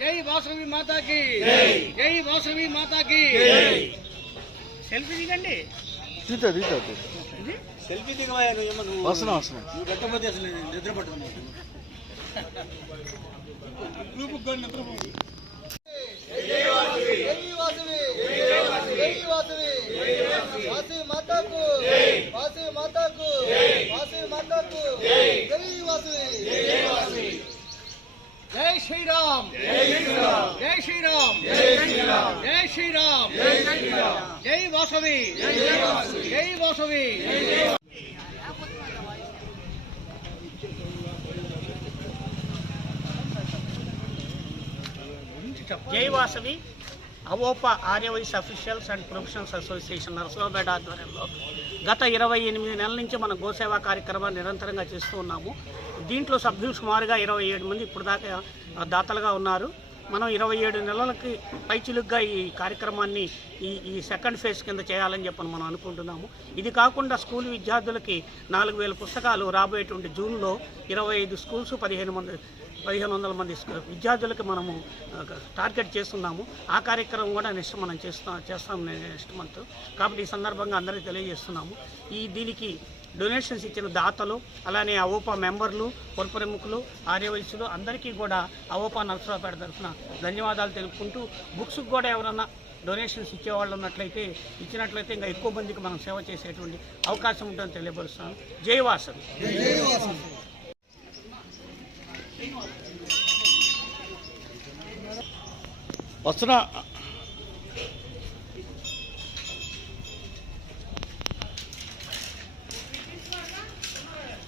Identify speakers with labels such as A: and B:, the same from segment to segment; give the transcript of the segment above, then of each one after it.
A: జై వాసవి మాతాకి. జై. వాసవి మాతాకి. సెల్ఫీ దిగండి.
B: తీతా తీతా?
C: సెల్ఫీ దిగవయ్యా నువ్వు నువ్వు.
B: వస్తున్నా వస్తున్నా
C: నువ్వు అసలు నిద్ర పట్టుకున్నావు
D: వాసి మాతాకు వాసి మాతాకు వాసి మాతాకు జై వాసవి
A: జై శ్రీరామ్ జై శ్రీరామ్ జై శ్రీరామ్ జై శ్రీరామ్! జై వాసవి! జై వాసవి! జై Vasavi! AVOPA Aryavysya officials and professionals association Narasaraopet ఆధ్వర్యంలో గత ఇరవై ఎనిమిది నెలల నుంచి మనం గోసేవా కార్యక్రమాన్ని నిరంతరంగా చేస్తూ ఉన్నాము. దీంట్లో సభ్యులు సుమారుగా ఇరవై ఏడు మంది ఇప్పుడు దాకా దాతలుగా ఉన్నారు. మనం ఇరవై ఏడు నెలలకి పైచిలుగ్గా ఈ కార్యక్రమాన్ని ఈ ఈ సెకండ్ ఫేజ్ కింద చేయాలని చెప్పని మనం అనుకుంటున్నాము. ఇది కాకుండా స్కూల్ విద్యార్థులకి నాలుగు వేల పుస్తకాలు రాబోయేటువంటి జూన్లో ఇరవై ఐదు స్కూల్స్ పదిహేను మంది పదిహేను వందల మంది విద్యార్థులకి మనము టార్గెట్ చేస్తున్నాము. ఆ కార్యక్రమం కూడా నెక్స్ట్ మనం చేస్తాం చేస్తాం నెక్స్ట్ మంత్. కాబట్టి ఈ సందర్భంగా అందరికీ తెలియజేస్తున్నాము. ఈ దీనికి డొనేషన్స్ ఇచ్చిన దాతలు అలానే అవోపా మెంబర్లు పురప్రముఖులు ఆర్యవైశ్యులు అందరికీ కూడా అవోపా నరసరావుపేట తరఫున ధన్యవాదాలు తెలుపుకుంటూ బుక్స్కి కూడా ఎవరన్నా డొనేషన్స్ ఇచ్చేవాళ్ళు ఉన్నట్లయితే ఇచ్చినట్లయితే ఇంకా ఎక్కువ మందికి మనం సేవ చేసేటువంటి అవకాశం ఉంటుందని తెలియపరుస్తాను జై
B: వస్తున్నా.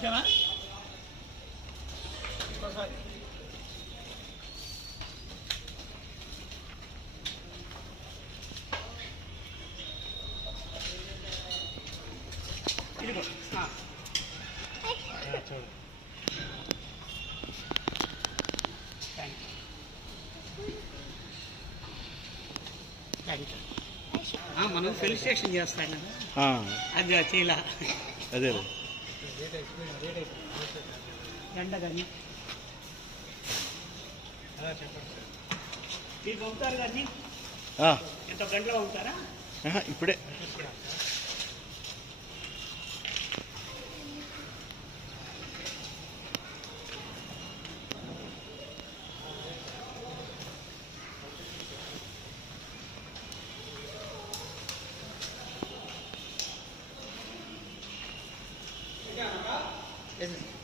A: ఓకేనా మనం ఫెలిసిటేషన్ చేస్తాం కదా. అది చేయలా
B: అదే.
A: గంట కానీ మీరు పంపుతారు కానీ ఎంత గంటలో పంపుతారా?
B: ఇప్పుడే. isn't